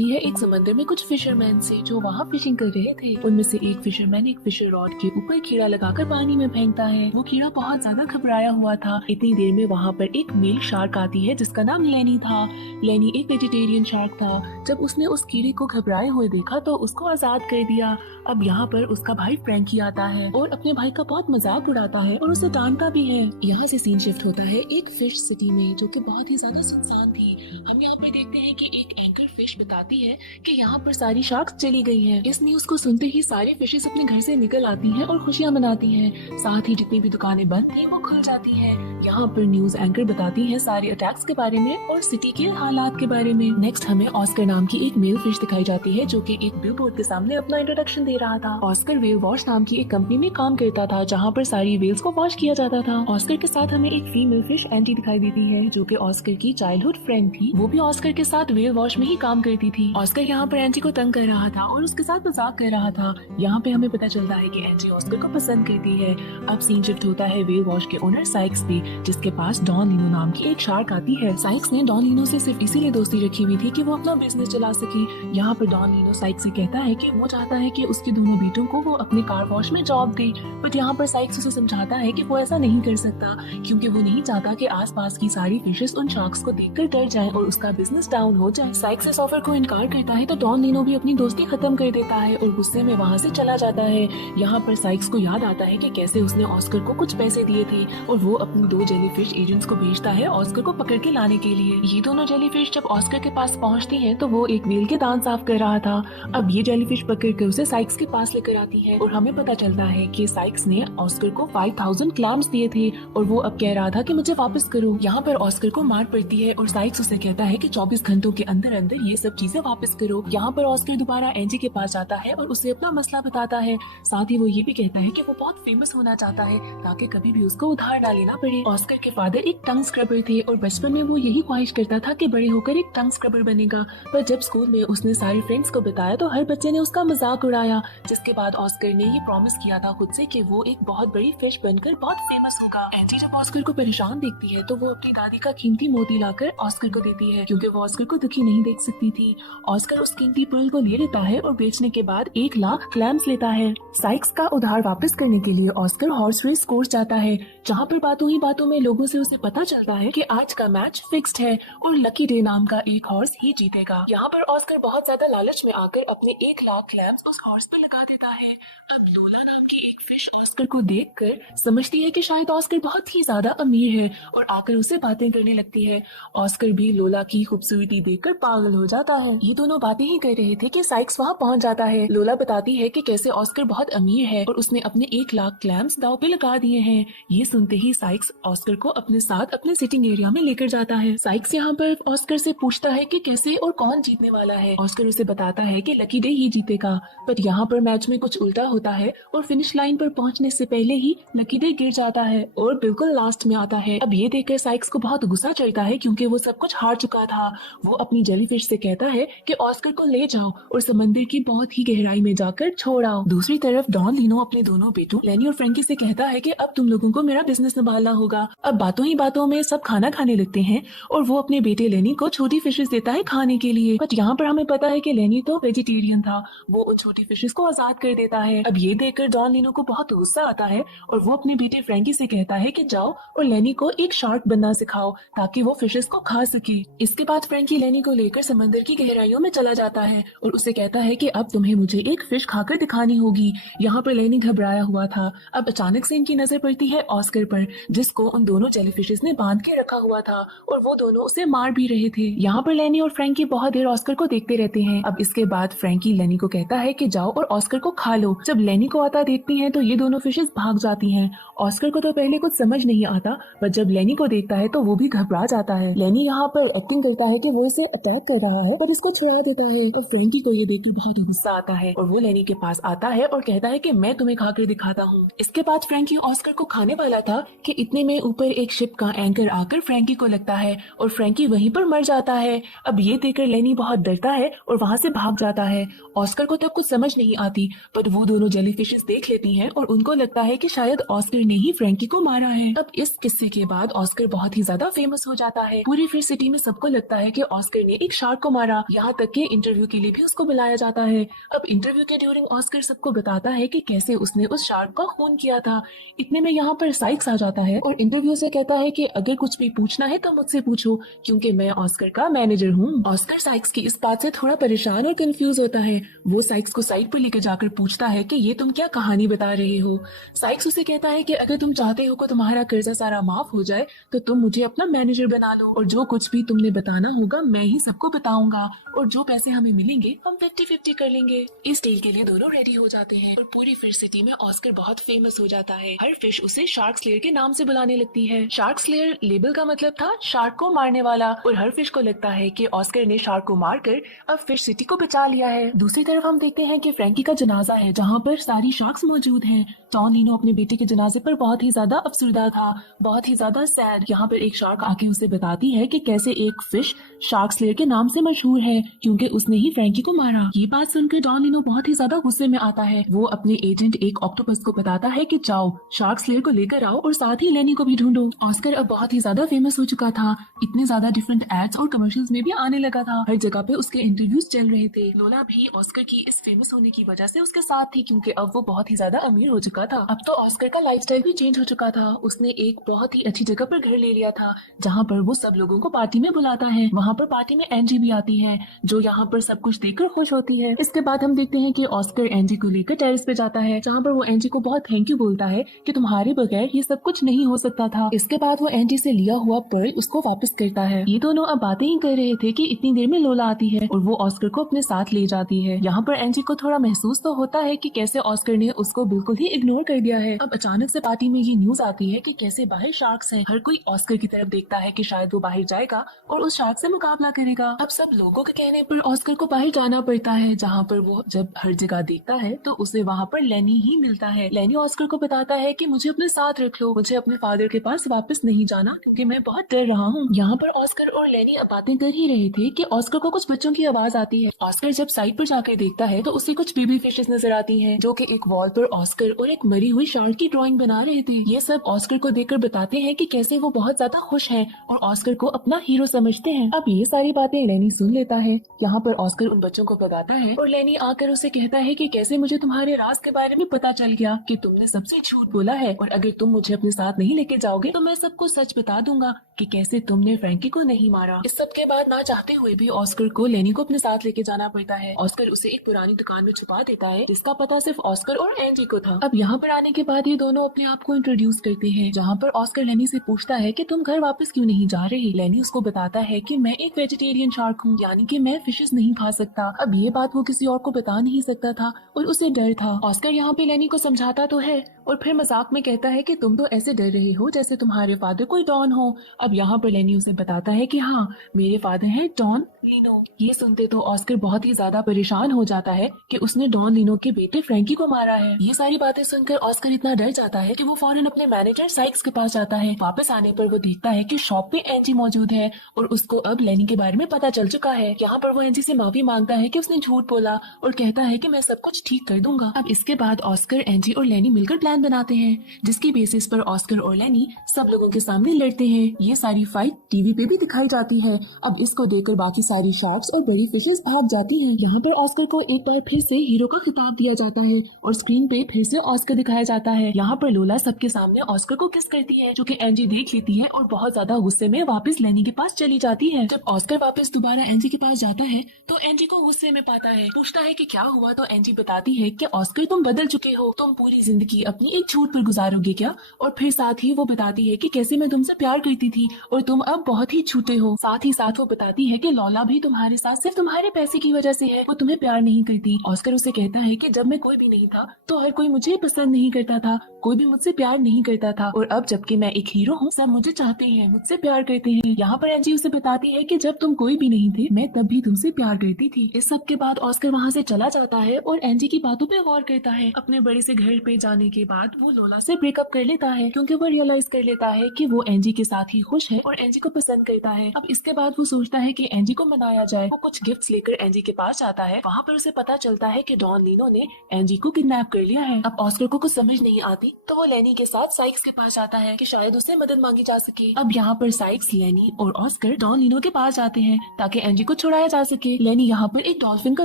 होती है एक समंदर में कुछ फिशरमैन से जो वहाँ फिशिंग कर रहे थे। उनमें से एक फिशरमैन एक फिशर रॉड के ऊपर कीड़ा लगाकर पानी में फेंकता है। वो कीड़ा बहुत ज्यादा घबराया हुआ था। इतनी देर में वहाँ पर एक मेल शार्क आती है जिसका नाम लेनी था। लेनी एक वेजिटेरियन शार्क था। जब उसने उस कीड़े को घबराए हुए देखा तो उसको आजाद कर दिया। अब यहाँ पर उसका भाई फ्रैंकी आता है और अपने भाई का बहुत मजाक उड़ाता है और उसे डांटता भी है। यहाँ से सीन शिफ्ट होता है एक फिश सिटी में जो कि बहुत ही ज्यादा सुनसान थी। हम यहाँ पे देखते हैं कि एक एंकर फिश बताती है कि यहाँ पर सारी शार्क्स चली गई हैं। इस न्यूज को सुनते ही सारी फिशेस अपने घर से निकल आती हैं और खुशियाँ मनाती हैं। साथ ही जितनी भी दुकानें बंद थी वो खुल जाती हैं। यहाँ पर न्यूज एंकर बताती है सारे अटैक्स के बारे में और सिटी के हालात के बारे में। नेक्स्ट हमें ऑस्कर नाम की एक मेल फिश दिखाई जाती है जो कि एक बिलबोर्ड के सामने अपना इंट्रोडक्शन दे रहा था। ऑस्कर वेल वॉश नाम की एक कंपनी में काम करता था जहाँ पर सारी वेल्स को वॉश किया जाता था। ऑस्कर के साथ हमें एक फीमेल फिश एंटी दिखाई देती है जो कि ऑस्कर की चाइल्डहुड फ्रेंड थी। वो भी ऑस्कर के साथ वेल वॉश में ही काम करती थी। ऑस्कर यहाँ पर एंटी को तंग कर रहा था और उसके साथ मजाक कर रहा था। यहाँ पे हमें पता चलता है कि एंटी ऑस्कर को पसंद करती है। अब सीन शिफ्ट होता है वेल वॉश के ओनर साइक्स पे जिसके पास डॉन लीनो नाम की एक शार्क आती है। साइक्स ने डॉन लीनो से सिर्फ इसीलिए दोस्ती रखी हुई थी कि वो अपना बिजनेस चला सके। यहाँ पर डॉन लीनो साइक्स से कहता है कि वो चाहता है कि उसके दोनों बेटों को वो अपने कार वॉश में जॉब दे। बट यहाँ पर साइक्स उसे समझाता है कि वो ऐसा नहीं कर सकता क्योंकि वो नहीं चाहता कि आसपास की सारी फिशेस उन शार्क्स को देखकर डर जाएं और उसका बिजनेस डाउन हो जाए। साइक्स इस ऑफर को इनकार करता है तो डॉन लीनो भी अपनी दोस्ती खत्म कर देता है और गुस्से में वहाँ से चला जाता है। यहाँ पर साइक्स को याद आता है कि कैसे उसने ऑस्कर को कुछ पैसे दिए थे और वो अपनी 2 जेलीफिश एजेंट्स को भेजता है ऑस्कर को पकड़ के लाने के लिए। ये दोनों जेलीफिश जब ऑस्कर के पास पहुँचती है तो वो एक व्हेल के दांत साफ कर रहा था। अब ये जेलीफिश पकड़ कर उसे साइक्स के पास लेकर आती है और हमें पता चलता है कि साइक्स ने ऑस्कर को 5000 क्लैम्स दिए थे और वो अब कह रहा था कि मुझे वापस करो। यहाँ पर ऑस्कर को मार पड़ती है और साइक्स उसे कहता है कि 24 घंटों के अंदर अंदर ये सब चीजें वापस करो। यहाँ पर ऑस्कर दोबारा एंजी के पास जाता है और उसे अपना मसला बताता है। साथ ही वो ये भी कहता है कि वो बहुत फेमस होना चाहता है ताकि कभी भी उसको उधार ना लेना पड़े। ऑस्कर के फादर एक टंग स्क्रबर थे और बचपन में वो यही ख्वाहिश करता था कि बड़े होकर एक टंग स्क्रबर बनेगा। पर जब स्कूल में उसने सारे फ्रेंड्स को बताया तो हर बच्चे ने उसका मजाक उड़ाया। जिसके बाद ऑस्कर ने ये प्रॉमिस किया था खुद से कि वो एक बहुत बड़ी फिश बनकर बहुत फेमस होगा। एंजी जब ऑस्कर को परेशान देखती है तो वो अपनी दादी का कीमती मोती लाकर ऑस्कर को देती है क्योंकि वो ऑस्कर को दुखी नहीं देख सकती थी। ऑस्कर उस कीमती पर्ल को ले लेता है और बेचने के बाद 1 लाख क्लैम्स लेता है। साइक्स का उधार वापस करने के लिए ऑस्कर हॉर्स रेस कोर्स जाता है जहाँ पर बातों ही बातों में लोगों से उसे पता चलता है कि आज का मैच फिक्स्ड है और लकी डे नाम का एक हॉर्स ही जीतेगा। यहाँ पर ऑस्कर बहुत ज्यादा लालच में आकर अपने 1 लाख क्लैम्स उस हॉर्स पर लगा देता है। अब लोला नाम की एक फिश ऑस्कर को देखकर समझती है कि शायद ऑस्कर बहुत ही ज्यादा अमीर है और आकर उसे बातें करने लगती है। ऑस्कर भी लोला की खूबसूरती देखकर पागल हो जाता है। ये दोनों बातें ही कर रहे थे कि साइक्स वहाँ पहुँच जाता है। लोला बताती है कि कैसे ऑस्कर बहुत अमीर है और उसने अपने 1 लाख क्लैम्स दाव पे लगा दिए हैं। ये सुनते ही साइक्स ऑस्कर को अपने साथ अपने सिटिंग एरिया में लेकर जाता है। साइक्स यहाँ पर ऑस्कर से पूछता है कि कैसे और कौन जीतने वाला है। ऑस्कर उसे बताता है कि लकी डे ही जीतेगा। पर यहाँ पर मैच में कुछ उल्टा होता है और फिनिश लाइन पर पहुँचने से पहले ही लकी डे गिर जाता है और बिल्कुल लास्ट में आता है। अब ये देखकर साइक्स को बहुत गुस्सा चढ़ता है क्योंकि वो सब कुछ हार चुका था। वो अपनी जेलीफिश से कहता है कि ऑस्कर को ले जाओ और समंदर की बहुत ही गहराई में जाकर छोड़ आओ। दूसरी तरफ डॉन लीनो अपने दोनों बेटों लेनी और फ्रैंकी से कहता है कि अब तुम लोगों को मेरा बिजनेस संभालना होगा। अब बातों ही बातों में सब खाना खाने लगते हैं और वो अपने बेटे लेनी को छोटी फिशेस देता है खाने के लिए। बट यहाँ पर हमें पता है कि लेनी तो वेजिटेरियन था। वो उन छोटी फिशेस को आजाद कर देता है। अब ये देखकर डॉन लीनो को बहुत गुस्सा आता है और वो अपने बेटे फ्रैंकी से कहता है कि जाओ और लेनी को एक शार्क बनना सिखाओ ताकि वो फिशेस को खा सके। इसके बाद फ्रैंकी लेनी को लेकर समंदर की गहराइयों में चला जाता है और उसे कहता है कि अब तुम्हें मुझे एक फिश खाकर दिखानी होगी। यहाँ पर लेनी घबराया हुआ था। अब अचानक से इनकी नजर पड़ती है ऑस्कर पर जिसको उन दोनों जेलीफिशेस ने बांध के रखा हुआ था और वो दोनों उसे मार भी रहे थे। यहाँ पर लेनी और फ्रैंकी बहुत देर ऑस्कर को देखते रहते हैं। अब इसके बाद फ्रैंकी लेनी को कहता है कि जाओ और ऑस्कर को खा लो। जब लेनी को आता देखती हैं तो ये दोनों फिशेस भाग जाती हैं। ऑस्कर को तो पहले कुछ समझ नहीं आता पर जब लेनी को देखता है तो वो भी घबरा जाता है। लेनी यहाँ पर एक्टिंग करता है कि वो इसे अटैक कर रहा है पर इसको छुड़ा देता है। अब फ्रैंकी को ये देखकर बहुत गुस्सा आता है और वो लेनी के पास आता है और कहता है कि मैं तुम्हें खाकर दिखाता हूँ। इसके बाद फ्रैंकी ऑस्कर को खाने वाला था कि इतने में ऊपर एक शिप का एंकर आकर फ्रैंकी को लगता है और फ्रैंकी वहीं पर मर जाता है। अब ये देखकर लेनी बहुत डरता है और वहाँ से भाग जाता है। ऑस्कर को तब कुछ समझ नहीं आती पर वो दोनों जेलीफिशेस देख लेती हैं और उनको लगता है कि शायद ऑस्कर ने ही फ्रैंकी को मारा है। अब इस किस्से के बाद ऑस्कर बहुत ही ज्यादा फेमस हो जाता है। पूरी फिश सिटी में सबको लगता है कि ऑस्कर ने एक शार्क को को मारा, यहाँ तक कि इंटरव्यू के लिए भी उसको बुलाया जाता है। अब इंटरव्यू के ड्यूरिंग ऑस्कर सबको बताता है कि कैसे उसने उस शार्क का खून किया था। इतने में यहाँ पर साइक्स आ जाता है और इंटरव्यू से कहता है कि अगर कुछ भी पूछना है तो मुझसे पूछो, क्योंकि मैं ऑस्कर का मैनेजर हूँ। ऑस्कर साइक्स की इस बात से थोड़ा परेशान और कंफ्यूज होता है। वो साइक्स को साइड पर लेकर जाकर पूछता है कि ये तुम क्या कहानी बता रहे हो। साइक्स उसे कहता है कि अगर तुम चाहते हो कि तुम्हारा कर्जा सारा माफ हो जाए तो तुम मुझे अपना मैनेजर बना लो, और जो कुछ भी तुमने बताना होगा मैं ही सबको बताऊंगा, और जो पैसे हमें मिलेंगे हम 50-50 कर लेंगे। इस डील के लिए दोनों रेडी हो जाते हैं और पूरी फिश सिटी में ऑस्कर बहुत फेमस हो जाता है। हर फिश उसे शार्क स्लेयर के नाम से बुलाने लगती है। शार्क स्लेयर लेबल का मतलब था शार्क को मारने वाला, और हर फिश को लगता है कि ऑस्कर ने शार्क को मारकर अब फिश सिटी को बचा लिया है। दूसरी तरफ हम देखते हैं कि फ्रैंकी का जनाजा है जहाँ पर सारी शार्क्स मौजूद हैं। डॉन लीनो अपने बेटे के जनाजे पर बहुत ही ज्यादा अफसरदा था, बहुत ही ज्यादा सैड। यहाँ पर एक शार्क आके उसे बताती है कि कैसे एक फिश शार्क स्लेयर के नाम से मशहूर है क्योंकि उसने ही फ्रैंकी को मारा। ये बात सुनकर डॉन लीनो बहुत ही ज्यादा गुस्से में आता है। वो अपने एजेंट एक ऑक्टोपस को बताता है कि जाओ शार्क स्लेयर को लेकर आओ और साथ ही लेनी को भी ढूंढो। ऑस्कर अब बहुत ही ज्यादा फेमस हो चुका था, इतने ज्यादा डिफरेंट एड्स और कमर्शियल्स में भी आने लगा था, हर जगह पे उसके इंटरव्यूज चल रहे थे। लोला भी ऑस्कर की इस फेमस होने की वजह से उसके साथ थी क्योंकि अब वो बहुत ही ज्यादा अमीर हो चुका था। अब तो ऑस्कर का लाइफस्टाइल भी चेंज हो चुका था। उसने एक बहुत ही अच्छी जगह पर घर ले लिया था जहाँ पर वो सब लोगों को पार्टी में बुलाता है। वहाँ पर पार्टी में एंजी भी आती है जो यहाँ पर सब कुछ देखकर खुश होती है। इसके बाद हम देखते हैं कि ऑस्कर एंजी को लेकर टेरेस पे जाता है जहाँ पर वो एंजी को बहुत थैंक यू बोलता है कि तुम्हारे बगैर ये सब कुछ नहीं हो सकता था। इसके बाद वो एंजी से लिया हुआ पर्ल उसको वापस करता है। ये दोनों अब बातें ही कर रहे थे कि इतनी देर में लोला आती है और वो ऑस्कर को अपने साथ ले जाती है। यहाँ पर एंजी को थोड़ा महसूस तो होता है कि कैसे ऑस्कर ने उसको बिल्कुल ही इग्नोर कर दिया है। अब अचानक से पार्टी में ये न्यूज आती है कि कैसे बाहर शार्क्स हैं। हर कोई ऑस्कर की तरफ देखता है कि शायद वो बाहर जाएगा और उस शार्क से मुकाबला करेगा। अब सब लोगों के कहने पर ऑस्कर को बाहर जाना पड़ता है जहाँ पर वो जब हर जगह देखता है तो उसे वहाँ पर लेनी ही मिलता है। लेनी ऑस्कर को बताता है कि मुझे अपने साथ रख लो, मुझे अपने फादर के पास वापस नहीं जाना क्योंकि मैं बहुत डर रहा हूँ। यहाँ पर ऑस्कर और लेनी अब बातें कर ही रहे थे कि ऑस्कर को कुछ बच्चों की आवाज आती है। ऑस्कर जब साइड पर जाकर देखता है तो उसे कुछ बेबी फिशेस नजर आती हैं जो कि एक वॉल पर ऑस्कर और एक मरी हुई शार्क की ड्राइंग बना रहे थे। ये सब ऑस्कर को देखकर बताते हैं कि कैसे वो बहुत ज्यादा खुश हैं और ऑस्कर को अपना हीरो समझते हैं। अब ये सारी बातें लेनी सुन लेता है। यहाँ पर ऑस्कर उन बच्चों को बताता है और लेनी आकर उसे कहता है कि कैसे मुझे तुम्हारे राज के बारे में पता चल गया कि तुमने सबसे झूठ बोला है और अगर तुम मुझे अपने साथ नहीं लेके जाओगे तो मैं सबको सच बता दूंगा कि कैसे तुमने फ्रैंकी को नहीं मारा। इस सब के बाद ना चाहते हुए भी ऑस्कर को लेनी को अपने साथ लेके जाना पड़ता है। ऑस्कर उसे एक पुरानी दुकान में छुपा देता है जिसका पता सिर्फ ऑस्कर और एंजी को था। अब यहाँ पर आने के बाद ये दोनों अपने आप को इंट्रोड्यूस करते हैं जहाँ पर ऑस्कर लेनी से पूछता है कि तुम घर वापस क्यों नहीं जा रहे। लेनी उसको बताता है कि मैं एक वेजिटेरियन शार्क हूँ, यानी कि मैं फिशेस नहीं खा सकता। अब ये बात वो किसी और को बता नहीं सकता था और उसे डर था। ऑस्कर यहाँ पे लेनी को समझाता तो है और फिर मजाक में कहता है कि तुम तो ऐसे डर रहे हो जैसे तुम्हारे फादर कोई डॉन हो। अब यहाँ पर लेनी उसे बताता है कि हाँ मेरे फादर हैं डॉन लीनो। ये सुनते तो ऑस्कर बहुत ही ज्यादा परेशान हो जाता है कि उसने डॉन लीनो के बेटे फ्रैंकी को मारा है। ये सारी बातें सुनकर ऑस्कर इतना डर जाता है कि वो फौरन अपने मैनेजर साइक्स के पास जाता है। वापस आने पर वो देखता है कि शॉप पे एंजी मौजूद है और उसको अब लेनी के बारे में पता चल चुका है। यहाँ पर वो एंजी से माफी मांगता है कि उसने झूठ बोला और कहता है कि मैं सब कुछ ठीक कर दूंगा। अब इसके बाद ऑस्कर एंजी और लेनी मिलकर प्लान बनाते हैं जिसकी बेसिस पर ऑस्कर और लेनी सब लोगों के सामने लड़ते हैं। ये सारी फाइट टीवी पे भी दिखाई जाती है। अब इसको देखकर बाकी सारी शार्क्स और बड़ी फिशेस भाग जाती हैं। यहाँ पर ऑस्कर को एक बार फिर से हीरो का खिताब दिया जाता है और स्क्रीन पे फिर से ऑस्कर दिखाया जाता है। यहाँ पर लोला सबके सामने ऑस्कर को किस करती है जो कि एंजी देख लेती है और बहुत ज्यादा गुस्से में वापस लेनी के पास चली जाती है। जब ऑस्कर वापस दोबारा एंजी के पास जाता है तो एंजी को गुस्से में पाता है, पूछता है कि क्या हुआ तो एंजी बताती है कि ऑस्कर तुम बदल चुके हो, तुम पूरी जिंदगी अपनी एक झूठ पर गुजारोगे क्या। और फिर साथ ही वो बताती है कि कैसे मैं तुमसे प्यार करती थी और तुम अब बहुत ही झूठे हो। साथ ही साथ वो बताती है कि लोला भी तुम्हारे साथ सिर्फ तुम्हारे पैसे की वजह से है, वो तुम्हें प्यार नहीं करती। ऑस्कर उसे कहता है कि जब मैं कोई भी नहीं था तो हर कोई मुझे पसंद नहीं करता था, कोई भी मुझसे प्यार नहीं करता था और अब जबकि मैं एक हीरो हूँ सब मुझे चाहते हैं, मुझसे प्यार करते हैं। यहाँ पर एंजी उसे बताती है कि जब तुम कोई भी नहीं थे मैं तब भी तुमसे प्यार करती थी। इस सब के बाद ऑस्कर वहाँ से चला जाता है और एंजी की बातों पे गौर करता है। अपने बड़े से घर पे जाने के बाद वो लोला से ब्रेकअप कर लेता है क्योंकि वो रियलाइज कर लेता है कि वो एंजी के साथ ही खुश है और एंजी को पसंद करता है। अब इसके बाद वो सोचता है कि एंजी को मनाया जाए। वो कुछ गिफ्ट्स लेकर एंजी के पास जाता है। वहाँ पर उसे पता चलता है कि डॉन लीनो ने एंजी को किडनैप कर लिया है। अब ऑस्कर को कुछ समझ नहीं आती तो वो लेनी के साथ साइक्स के पास जाता है कि शायद उसे मदद मांगी जा सके। अब यहाँ पर साइक्स, लेनी और ऑस्कर डॉन लीनो के पास जाते हैं ताकि ताकि एंजी को छुड़ाया जा सके। लेनी यहाँ पर एक डॉल्फिन का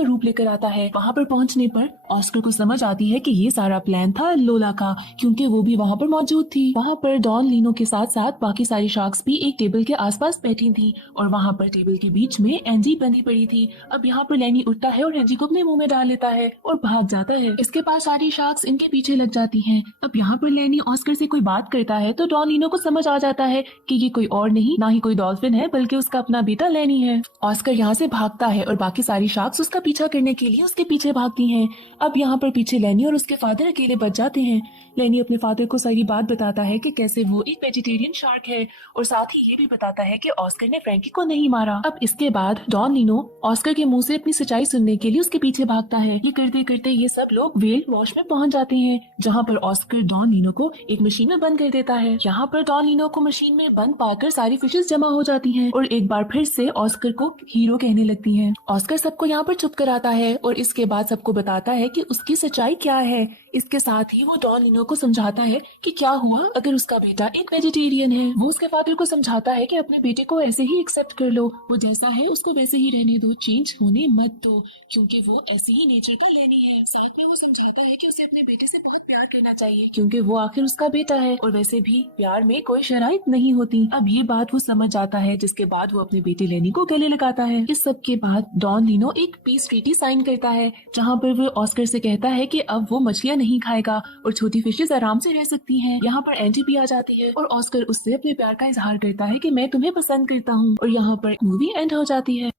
रूप लेकर आता है। वहाँ पर पहुँचने पर ऑस्कर को समझ आती है कि ये सारा प्लान था लोला का, क्योंकि वो भी वहाँ पर मौजूद थी। वहाँ पर डॉन लीनो के साथ साथ बाकी सारी शार्क्स भी एक टेबल के आसपास बैठी थी और वहाँ पर टेबल के बीच में एंजी बंधी पड़ी थी। अब यहाँ पर लेनी उठता है और एंजी को अपने मुंह में डाल लेता है और भाग जाता है। इसके पास सारी शार्क्स इनके पीछे लग जाती हैं। अब यहाँ पर लेनी ऑस्कर से कोई बात करता है तो डॉन लीनो को समझ आ जाता है कि ये कोई और नहीं, ना ही कोई डॉल्फिन है, बल्कि उसका अपना बेटा लेनी है। ऑस्कर यहाँ से भागता है और बाकी सारी शार्क्स उसका पीछा करने के लिए उसके पीछे भागती हैं। अब यहाँ पर पीछे लेनी और उसके फादर अकेले बच जाते हैं। लेनी अपने फादर को सारी बात बताता है कि कैसे वो एक वेजिटेरियन शार्क है और साथ ही ये भी बताता है कि ऑस्कर ने फ्रैंकी को नहीं मारा। अब इसके बाद डॉन लीनो ऑस्कर के मुंह से अपनी सच्चाई सुनने के लिए उसके पीछे भागता है। ये करते करते ये सब लोग व्हेल वॉश में पहुंच जाते हैं, जहाँ पर ऑस्कर डॉन लीनो को एक मशीन में बंद कर देता है। यहाँ पर डॉन लीनो को मशीन में बंद पाकर सारी फिशेस जमा हो जाती हैं और एक बार फिर से ऑस्कर को हीरो कहने लगती हैं। ऑस्कर सबको यहाँ पर चुप कराता है और इसके बाद सबको बताता है कि उसकी सच्चाई क्या है। इसके साथ ही वो डॉन लीनो को समझाता है कि क्या हुआ अगर उसका बेटा एक वेजिटेरियन है। वो उसके फादर को समझाता है कि अपने बेटे को ऐसे ही एक्सेप्ट कर लो, वो जैसा है उसको वैसे ही रहने दो, चेंज होने मत दो, क्योंकि वो ऐसे ही नेचर का लेनी है। साथ में वो समझाता है कि उसे अपने बेटे से बहुत प्यार करना चाहिए, क्योंकि वो आखिर उसका बेटा है और वैसे भी प्यार में कोई शराइत नहीं होती। अब ये बात वो समझ जाता है, जिसके बाद वो अपने बेटे लेनी को गले लगाता है। इस सब के बाद डॉन लीनो एक पीस ट्रीटी साइन करता है, जहाँ पर वो ऑस्कर से कहता है कि अब वो मछलियाँ नहीं खाएगा और छोटी फिशेस आराम से रह सकती हैं। यहाँ पर एंजी भी आ जाती है और ऑस्कर उससे अपने प्यार का इजहार करता है कि मैं तुम्हें पसंद करता हूँ और यहाँ पर मूवी एंड हो जाती है।